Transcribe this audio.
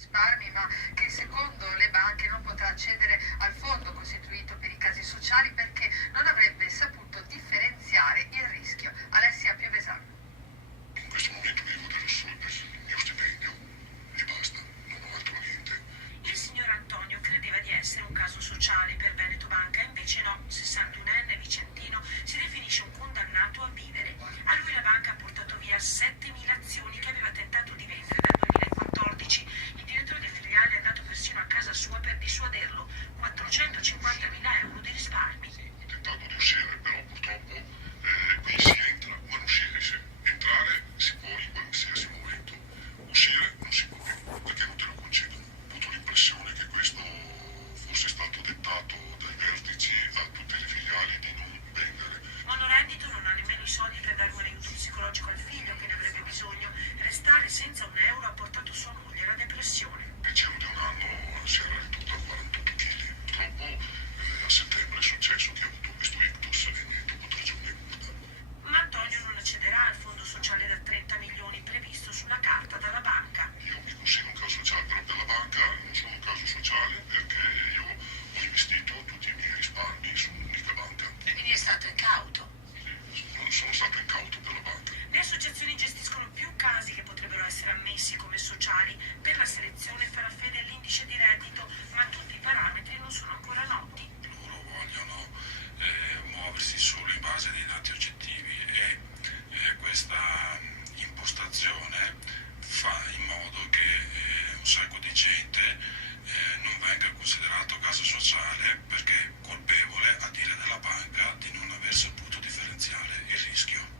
risparmi, ma che secondo le banche non potrà accedere al fondo costituito per i casi sociali perché non avrebbe saputo differenziare il rischio. Alessia Piovesano. In questo momento vivo dello solo del mio stipendio e basta, non ho altro niente. Il signor Antonio credeva di essere un caso sociale per Veneto Banca, invece no, 61enne vicentino si definisce un condannato a vivere. A lui la banca ha portato via 7.000 azioni che aveva tentato di vendere dal 2014. Il direttore del filiale è andato persino a casa sua per dissuaderlo, 450.000 euro di risparmi. Ho tentato di uscire, però purtroppo qui si entra, ma non si esce. Entrare si può in qualsiasi momento, uscire non si può, perché non te lo concedono. Ho avuto l'impressione che questo fosse stato dettato dai vertici a tutte le filiali di non vendere. Monoreddito, non ha nemmeno i soldi per dare un aiuto psicologico al figlio che ne avrebbe bisogno. Restare senza un euro ha portato sua moglie alla depressione. Nel giro di un anno si era ridotta a 48 kg. Purtroppo a settembre è successo che ho avuto questo ictus e niente, dopo 3 giorni è morta. Ma Antonio non accederà al fondo sociale da 30 milioni previsto sulla carta dalla banca. Io mi considero un caso sociale, però per la banca non sono un caso sociale perché io ho investito tutti i miei risparmi su un'unica banca. E quindi è stato incauto. Sono stato incauto per la banca. Le associazioni gestiscono più casi che potrebbero essere ammessi come sociali. Per la selezione farà fede all'indice di reddito, ma tutti i parametri non sono ancora noti. Loro vogliono muoversi solo in base dei dati oggettivi e questa impostazione fa in modo che un sacco di gente non venga considerato caso sociale perché colpevole a dire della banca di non aver saputo differenziare il rischio.